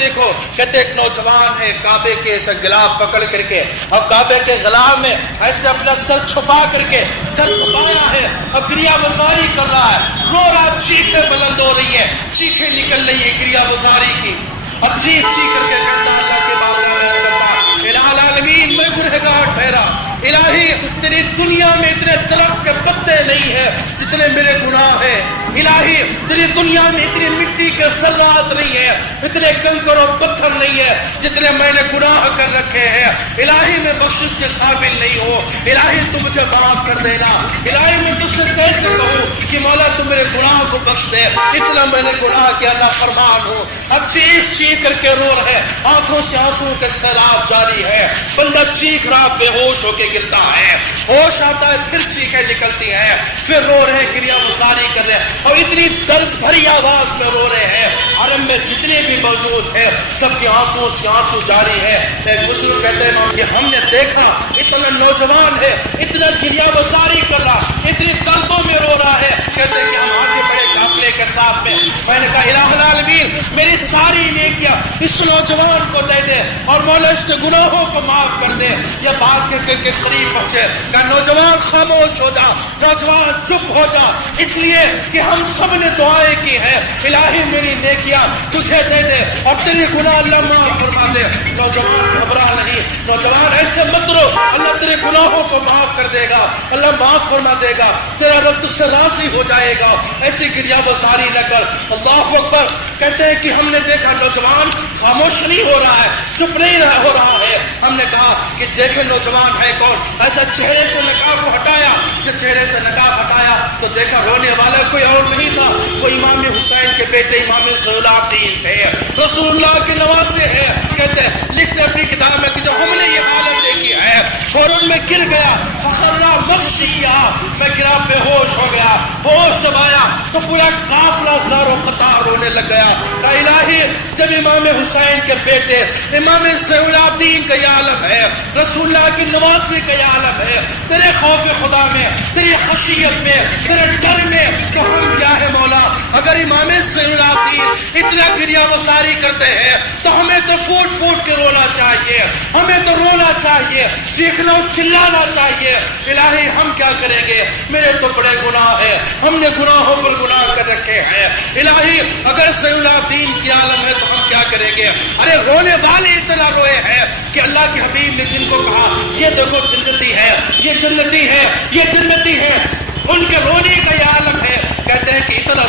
دیکھو، کہتے ایک نوجوان ہے کعبے کے ایسا گلاب پکڑ کر کے، اب کعبے کے گلاب میں ایسے اپنا سر چھپا کر کے، سر چھپایا ہے، اب گریہ وزاری کر رہا ہے، رو رہا، چیخیں بلند ہو رہی ہے، چیخیں نکل رہی ہے گریہ وزاری کی، اب چیخ چیخ کر کے کہتا اللہ کے بارگاہ میں کرتا الہ العالمین میں گنہگار ٹھہرا، الہی تیری دنیا میں اتنے درخت کے پتے نہیں ہیں جتنے میرے گناہ ہیں، الہی تیری دنیا میں اتنی مٹی کے ذرات نہیں ہیں، اتنے کنکر اور پتھر نہیں ہیں جتنے میں نے گناہ کر رکھے ہیں، الہی میں بخشش کے قابل نہیں ہو، الہی تو مجھے معاف کر دینا، الہی میں تجھ سے کیسے کہوں کہ مولا تو میرے گناہ کو بخش دے، اتنا میں نے گناہ کیا نافرمان ہوں، اب چیخ چیخ کر کے رو رہے، آنکھوں سے آنسو کے سیلاب جاری ہے، بندہ چیخ رہا بے ہوش ہو کے گرتا ہے، ہوش آتا ہے پھر چیخیں نکلتی ہیں، پھر رو رہے گریہ وزاری کر رہے اور اتنی درد بھری آواز میں رو رہے ہیں، حرم میں جتنے بھی موجود ہیں سب کے آنسو سے آنسو جاری ہے۔ ایک بزرگ کہتے ہیں کہ ہم نے دیکھا اتنا نوجوان ہے، اتنا گریہ وزاری کر رہا، اتنی دردوں میں رو رہا ہے، کہتے ہیں کہ ہم آگے بڑے قافلے کے ساتھ میں نے کہا الہ العالمین میری ساری نیکیاں اس نوجوان کو دے دے اور مولا اس کے گناہوں کو معاف کر دے۔ یہ بات کے قریب پہنچے کہ نوجوان خاموش ہو جا، نوجوان چپ ہو جا، اس لیے کہ ہم سب نے دعائیں کی ہیں الہی میری نیکیاں تجھے دے دے اور تیری گناہ اللہ معاف فرما دے۔ نوجوان گھبرا نہیں، نوجوان ایسے مت رو، اللہ تیرے گناہوں کو معاف کر دے گا، اللہ معاف فرما دے گا، تیرا رب تجھ سے راضی ہو جائے گا، ایسی گریہ وزاری نہ کر۔ اللہ اکبر کہتے ہیں کہ ہم نے دیکھا نوجوان خاموش نہیں ہو رہا ہے، چپ نہیں ہو رہا ہے، ہم نے کہا کہ دیکھے نوجوان ہے کون، ایسا چہرے سے نقاب کو ہٹایا، جب چہرے سے نقاب ہٹایا تو دیکھا رونے والا کوئی اور نہیں تھا، وہ امام حسین کے بیٹے امام زین العابدین تھے، رسول اللہ کے نواسے ہیں، کہتے ہیں لکھتے اپنی کتاب میں کہ جب ہم نے یہ حالت دیکھی ہے فوراً میں گر گیا، فخرا مغشیا، میں گرا بے ہوش ہو گیا، ہوش جب آیا تو پورا قافلہ زار و قطار رونے لگ گیا، کہ الہی جب امام حسین کے بیٹے امام زین العابدین کا یہ عالم ہے، رسول اللہ کی نوازی کا یہ عالم ہے، تیرے خوف خدا میں، تیری خشیت میں، تیرے ڈر میں، تو ہم کیا ہے مولا؟ اگر امام زین العابدین اتنا گریہ وزاری کرتے ہیں تو ہمیں تو پھوٹ پھوٹ کے رونا چاہیے، ہمیں تو رونا چاہیے، چیخنا چلانا چاہیے، الہی ہم کیا کریں گے؟ میرے تو بڑے گناہ ہیں، ہم نے گناہوں پر گناہ کر رکھے ہیں، الہی اگر زین العابدین کی عالم ہے تو ہم کیا کریں گے؟ ارے رونے والے اتنا روئے ہیں کہ اللہ کے حبیب نے جن کو کہا یہ دیکھو جنتی ہے، یہ جنتی ہے، یہ جنتی ہے، ان کے رونے کا یہ عالم ہے، کہتے ہیں کہ اتنا